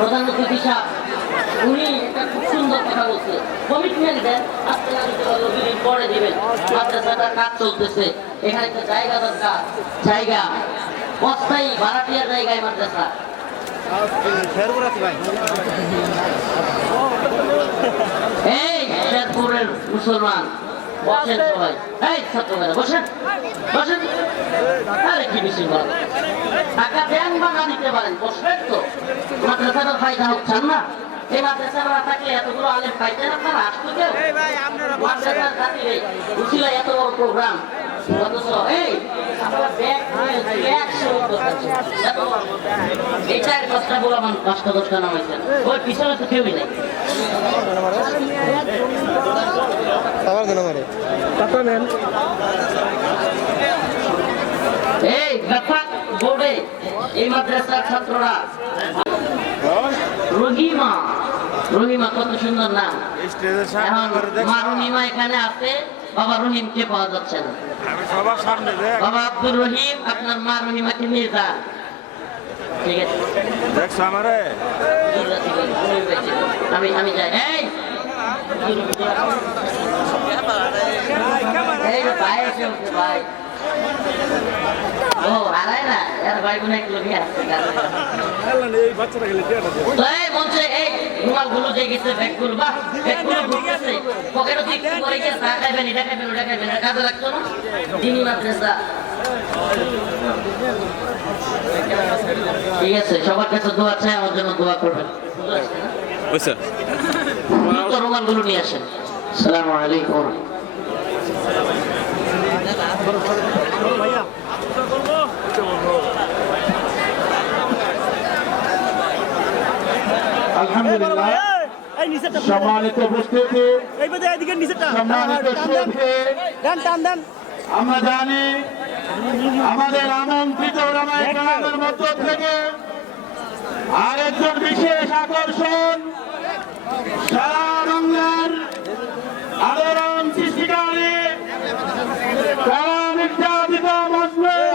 মুফতি সাহেব, উনি একটা খুব সুন্দর কথা বলছে। কমিটমেন্ট দেন দুদিন পরে দিবেন। মাদ্রাসাটার কাজ চলতেছে, এখানে একটা জায়গা দরকার। জায়গা, অস্থায়ী ভাড়াটিয়া জায়গায় মাদ্রাসা। এই, শেরপুরের মুসলমান। বসেন সবাই। বসেন। বসেন। আরে, কি বল টাকা দেন বা না দিতে পারেন বসবেন তো। মাদ্রাসাটার ফায়দা হচ্ছেন না। এই মাদ্রাসার থাকলে এতগুলো আলেম পাইতেন আপনারা আসতো কেউ মাদ্রাসার খাতিরে উচিলা এত বড় প্রোগ্রাম পাঁচটা দশটা নাম হয়েছে ওই পিছনে তো কেউই নেই। আবার কেন মারে? এই ব্যাপার বোর্ডে এই মাদ্রাসার ছাত্ররা রহিমা রহিমা কত সুন্দর নাম করে মা রহিমা এখানে আছে বাবা রহিমকে পাওয়া যাচ্ছে না আমি বাবা আব্দুর রহিম আপনার মা রহিমাকে নিয়ে যান ঠিক আছে। আমি আমি যাই এই এই ভাই এসে ভাই কাজে লাগতো না দিনই মাদ্রাসা ঠিক আছে সবার কাছে দোয়া চাই আমার জন্য দোয়া করবেন। রুমালগুলো নিয়ে আসেন। সালামু আলাইকুম। আলহামদুলিল্লাহ। সম্মানিত উপস্থিতি সম্মানিত আমরা জানি আমাদের আমন্ত্রিত কেরামের মধ্য থেকে আরেকজন বিশেষ আকর্ষণ সারা রঙের আলোড়ন সৃষ্টিকারী নির্যাতিত মজলুম